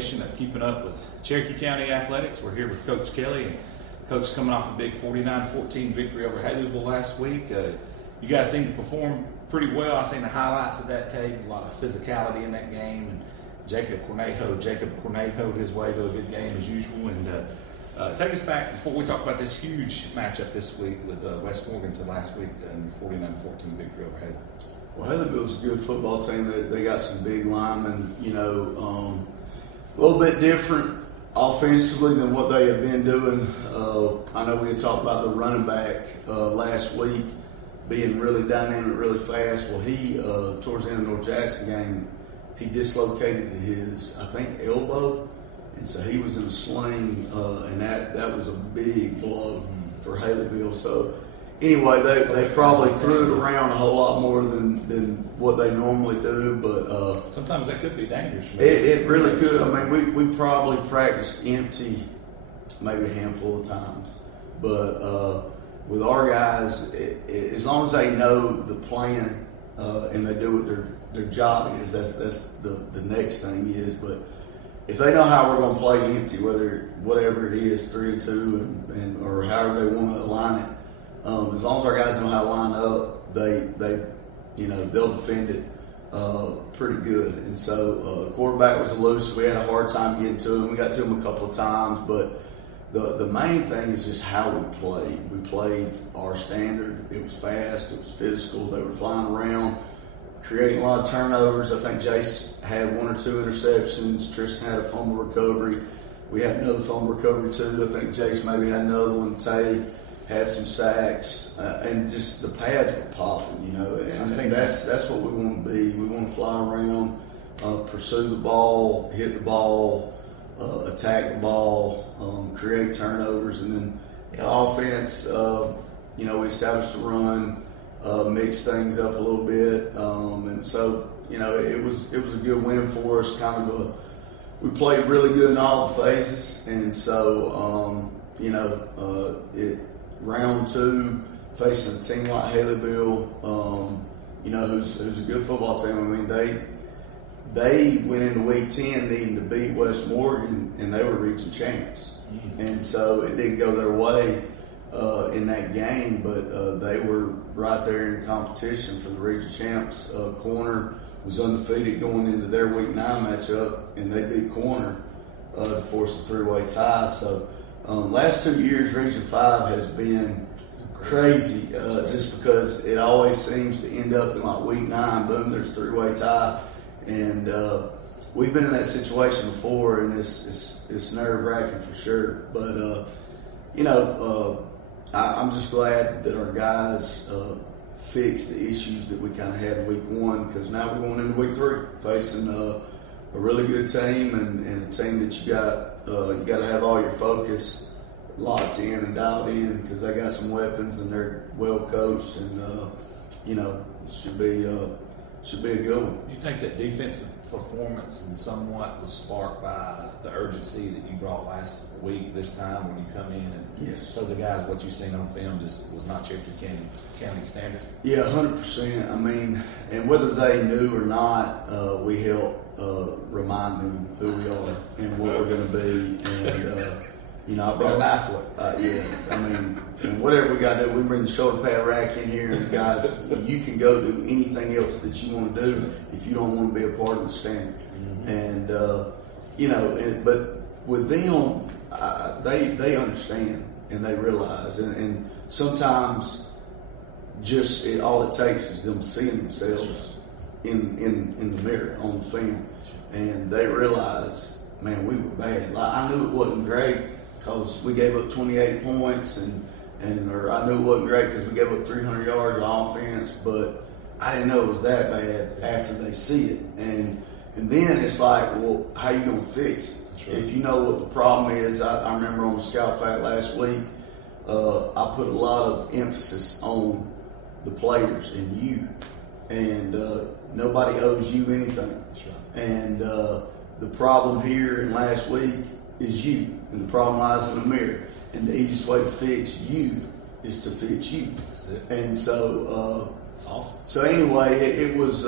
edition of Keeping Up with Cherokee County Athletics. We're here with Coach Kelly, and Coach coming off a big 49-14 victory over Haleyville last week. You guys seem to perform pretty well. I seen the highlights of that tape, a lot of physicality in that game, and Jacob Cornejo his way to a good game as usual. And take us back before we talk about this huge matchup this week with West Morgan to last week and 49-14 victory over Haleyville. Well, Haleyville's a good football team. They got some big linemen, a little bit different offensively than what they have been doing. I know we had talked about the running back last week being really dynamic, really fast. Well, he, towards the end of the North Jackson game, he dislocated his, I think, elbow, and so he was in a sling, and that was a big blow for Haleyville. So anyway, they probably threw it around a whole lot more than what they normally do, but sometimes that could be dangerous. It really could. I mean, we probably practiced empty maybe a handful of times, but with our guys, as long as they know the plan and they do what their job is, that's the next thing is. But if they know how we're going to play empty, whatever it is, 3-2, and or however they want to align it. As long as our guys know how to line up, they'll defend it pretty good. And so quarterback was elusive. We had a hard time getting to him. We got to him a couple of times, but the main thing is just how we played. We played our standard. It was fast. It was physical. They were flying around, creating a lot of turnovers. I think Jace had 1 or 2 interceptions. Tristan had a fumble recovery. We had another fumble recovery too. I think Jace maybe had another one. Tay had some sacks, and just the pads were popping, And I think that's what we want to be. We want to fly around, pursue the ball, hit the ball, attack the ball, create turnovers, and then offense. We established the run, mix things up a little bit, and so it was a good win for us. We played really good in all the phases, and so round 2, facing a team like Haleyville, who's a good football team. I mean, they went into week 10 needing to beat West Morgan, and they were region champs. Mm-hmm. And so it didn't go their way in that game, but they were right there in competition for the region champs. Corner was undefeated going into their week 9 matchup, and they beat Corner to force a 3-way tie. So last 2 years, Region 5 has been crazy just because it always seems to end up in like week 9, boom, there's a 3-way tie. And we've been in that situation before, and it's nerve-wracking for sure. But, I'm just glad that our guys fixed the issues that we kind of had in week 1, because now we're going into week 3 facing a really good team and a team that you got to have all your focus locked in and dialed in, because they got some weapons and they're well coached, and it should be a good one. You think that defensive performance and somewhat was sparked by the urgency that you brought last week, this time when you come in and show the guys what you've seen on film just was not Cherokee County standard? Yeah, 100%. I mean, and whether they knew or not, we helped remind them who we are and what we're going to be. And I brought a nice one. I mean, and whatever we got to do, we bring the shoulder pad rack in here, and guys, you can go do anything else that you want to do if you don't want to be a part of the standard. Mm-hmm. And but with them, they understand and they realize, and sometimes just all it takes is them seeing themselves in the mirror on the film, and they realize, man, we were bad. Like, I knew it wasn't great because we gave up 28 points, or I knew it wasn't great because we gave up 300 yards of offense, but I didn't know it was that bad after they see it. And then it's like, well, how you going to fix it? Right. If you know what the problem is, I remember on the scout pack last week, I put a lot of emphasis on the players and you, and nobody owes you anything. That's right. And the problem here in last week is you, and the problem lies in the mirror. And the easiest way to fix you is to fix you. That's it. And so, that's awesome. So anyway, it was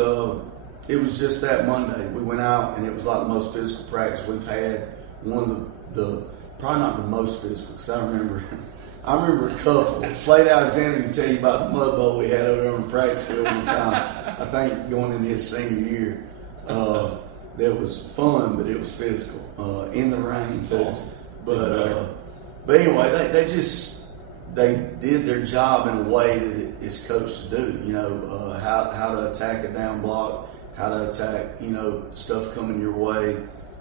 it was just that Monday. We went out, and it was like the most physical practice we've had. One of the probably not the most physical, because I remember a couple. Slade Alexander can tell you about the mud bowl we had over there on the practice field one time. I think going into his senior year, that was fun, but it was physical in the rain. But anyway, they did their job in a way that it's coached to do. You know, how to attack a down block, how to attack, you know, stuff coming your way,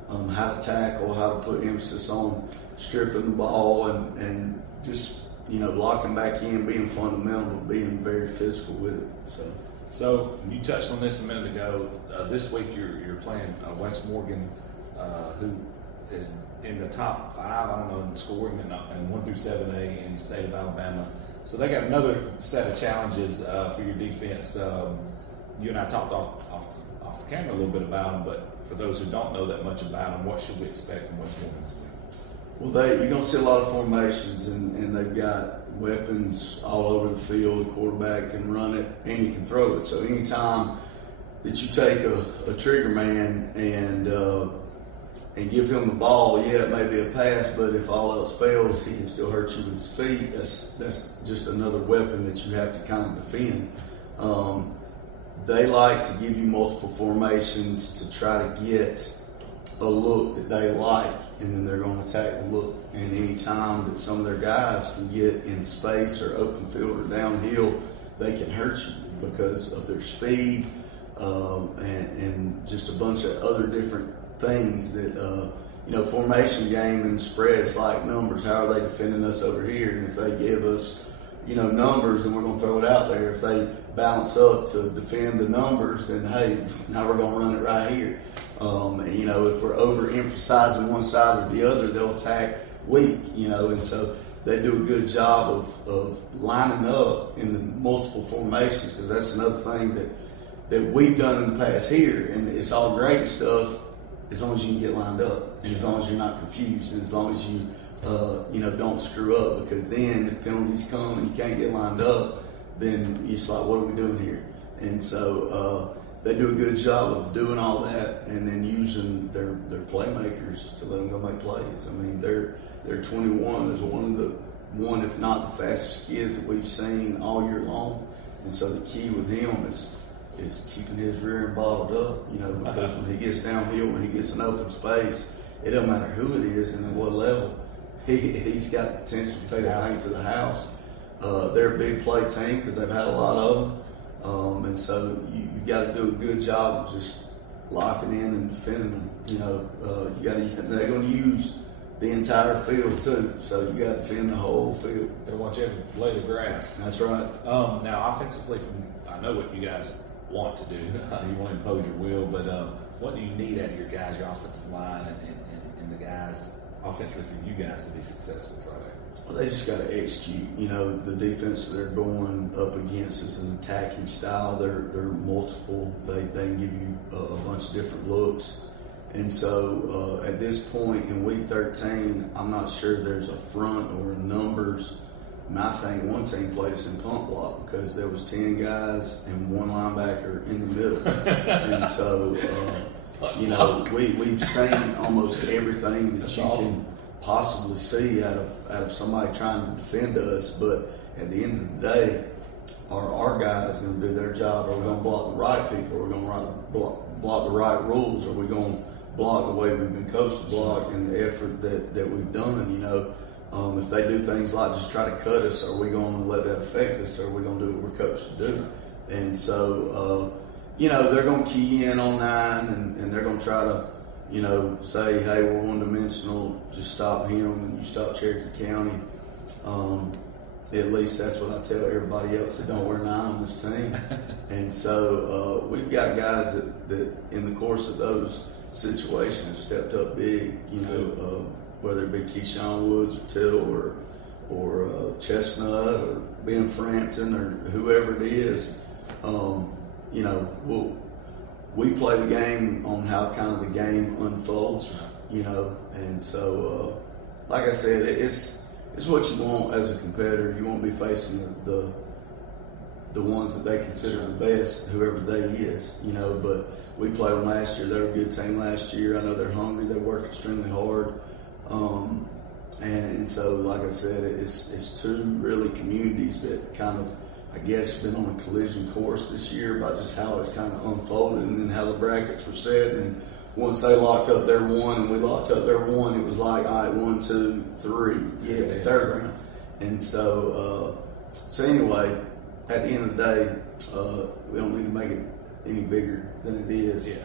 how to tackle, how to put emphasis on stripping the ball and just, you know, locking back in, being fundamental, being very physical with it. So you touched on this a minute ago. This week you're playing West Morgan, who is in the top 5, I don't know, in scoring in 1 through 7A in the state of Alabama. So they got another set of challenges for your defense. You and I talked off the camera a little bit about them, but for those who don't know that much about them, what should we expect from West Morgan this week? Well, you're going to see a lot of formations, and they've got weapons all over the field. The quarterback can run it, and you can throw it. So anytime that you take a trigger man and give him the ball, yeah, it may be a pass, but if all else fails, he can still hurt you with his feet. That's just another weapon that you have to kind of defend. They like to give you multiple formations to try to get a look that they like, and then they're going to attack the look. And any time that some of their guys can get in space or open field or downhill, they can hurt you because of their speed and just a bunch of other different things that, you know, formation game and spread, it's like numbers. How are they defending us over here? And if they give us, you know, numbers, then we're going to throw it out there. If they balance up to defend the numbers, then, hey, now we're going to run it right here. And, you know, if we're overemphasizing one side or the other, they'll attack weak, you know, and so they do a good job of lining up in the multiple formations, because that's another thing that we've done in the past here, and it's all great stuff as long as you can get lined up, and as long as you're not confused, and as long as you, you know, don't screw up, because then if penalties come and you can't get lined up, then you're just like, what are we doing here? And so they do a good job of doing all that, and then using their playmakers to let them go make plays. I mean, they're 21 is one if not the fastest kids that we've seen all year long, and so the key with him is keeping his rear end bottled up, you know, because when he gets downhill, when he gets an open space, it doesn't matter who it is and at what level, he's got the potential to take that thing to the house. They're a big play team because they've had a lot of them, and so you've got to do a good job of just locking in and defending them. You know, they're going to use the entire field too, so you got to defend the whole field. Got to watch every blade of grass. That's right. Now, offensively, I know what you guys want to do. You want to impose your will, but what do you need out of your guys, your offensive line, and the guys offensively for you guys to be successful Friday? Well, they just got to execute. You know, the defense they're going up against is an attacking style. They're multiple. They can give you a bunch of different looks. And so at this point in week 13, I'm not sure there's a front or numbers. And I think one team played us in pump block because there was 10 guys and one linebacker in the middle. And so, you know, we've seen almost everything that you can possibly see out of somebody trying to defend us. But at the end of the day, are our guys going to do their job? Are we going to block the right people? Are we going to block the right rules? Are we going to block the way we've been coached to block and the effort that we've done? You know, if they do things like just try to cut us, are we going to let that affect us? Or are we going to do what we're coached to do? And so, you know, they're going to key in on 9 and they're going to try to, you know, say, hey, we're one-dimensional, just stop him and you stop Cherokee County. At least that's what I tell everybody else that don't wear 9 on this team. And so we've got guys that in the course of those situations have stepped up big, you know, whether it be Keyshawn Woods or Till or Chestnut or Ben Frampton or whoever it is. You know, we play the game on how kind of the game unfolds, you know, and so like I said, it's what you want as a competitor. You won't be facing the ones that they consider the best, whoever they is, you know. But we played them last year. They were a good team last year. I know they're hungry. They work extremely hard. And so, like I said, it's two really communities that kind of, I guess, been on a collision course this year by just how it's kind of unfolded and then how the brackets were set. And once they locked up their one and we locked up their one, it was like, all right, 1, 2, 3, yeah, third round. And so anyway, at the end of the day, we don't need to make it any bigger than it is. Yeah.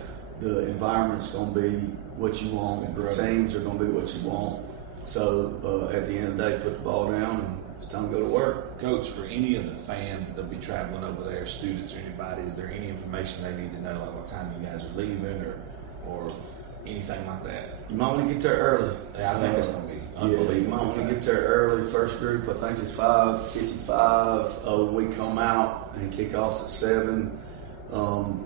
The environment's going to be what you want. The teams are going to be what you want. So at the end of the day, put the ball down and it's time to go to work. Coach, for any of the fans that'll be traveling over there, students or anybody, is there any information they need to know, like what time you guys are leaving or anything like that? You might want to get there early. Yeah, I think it's going to be unbelievable. Yeah, you might want to get there early. First group, I think, is 5:55. When we come out and kickoff's at 7.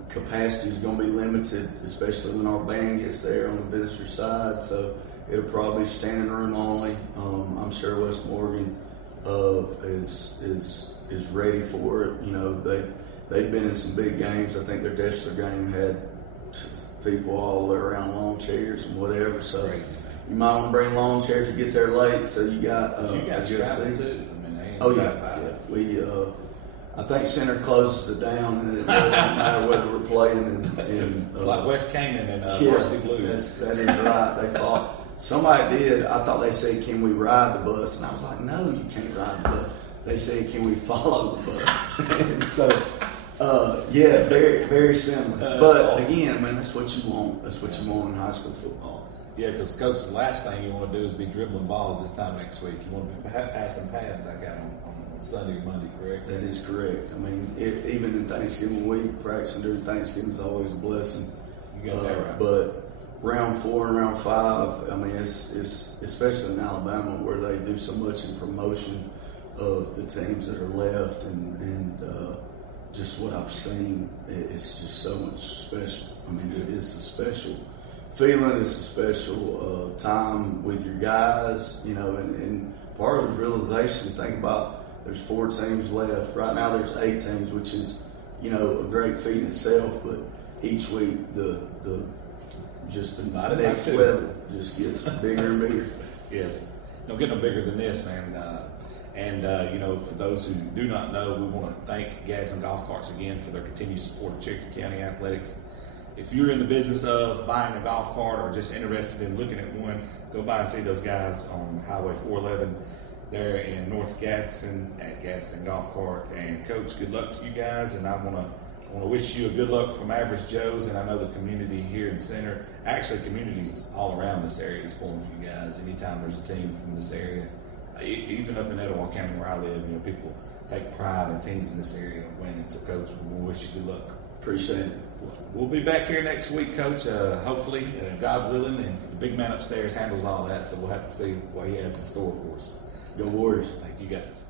Capacity is going to be limited, especially when our band gets there on the visitor side. So it'll probably be standing room only. I'm sure West Morgan is ready for it. You know, they've been in some big games. I think their Deshler game had people all the way around lawn chairs and whatever. So crazy, you might want to bring a lawn chair if you get there late. So you got you guys a good travel seat. too. I mean, they ain't Yeah. We I think Center closes it down, and it doesn't matter whether we're playing in it's like West Canaan and Varsity Blues. That is right. They fought. Somebody did. I thought they said, "Can we ride the bus?" And I was like, "No, you can't ride the bus." They said, "Can we follow the bus?" And so, yeah, very, very similar. But awesome. Again, man, that's what you want. That's what you want in high school football. Yeah, because Coach, the last thing you want to do is be dribbling balls this time next week. You want to pass them pads back out on Sunday or Monday, correct? That is correct. I mean, even in Thanksgiving week, practicing during Thanksgiving is always a blessing. You got that right. But round 4 and round 5, I mean, it's especially in Alabama where they do so much in promotion of the teams that are left, and just what I've seen, it's just so much special. I mean, it's a special feeling. It's a special time with your guys, you know, and part of this realization, think about there's 4 teams left. Right now there's 8 teams, which is, you know, a great feat in itself, but each week the next level just gets bigger and bigger. Yes. Don't get no bigger than this, man. You know, for those who do not know, we want to thank Gadsden Golf Carts again for their continued support of Cherokee County Athletics. If you're in the business of buying a golf cart or just interested in looking at one, go by and see those guys on Highway 411 there in North Gadsden at Gadsden Golf Cart. And Coach, good luck to you guys, and I want to wish you a good luck from Average Joe's, and I know the community here in Center, actually communities all around this area is pulling for you guys. Anytime there's a team from this area, even up in Etowah County where I live, you know, people take pride in teams in this area winning. So Coach, we want to wish you good luck. Appreciate it. We'll be back here next week, Coach. Hopefully, God willing, and the big man upstairs handles all that, so we'll have to see what he has in store for us. Go Warriors. Thank you, guys.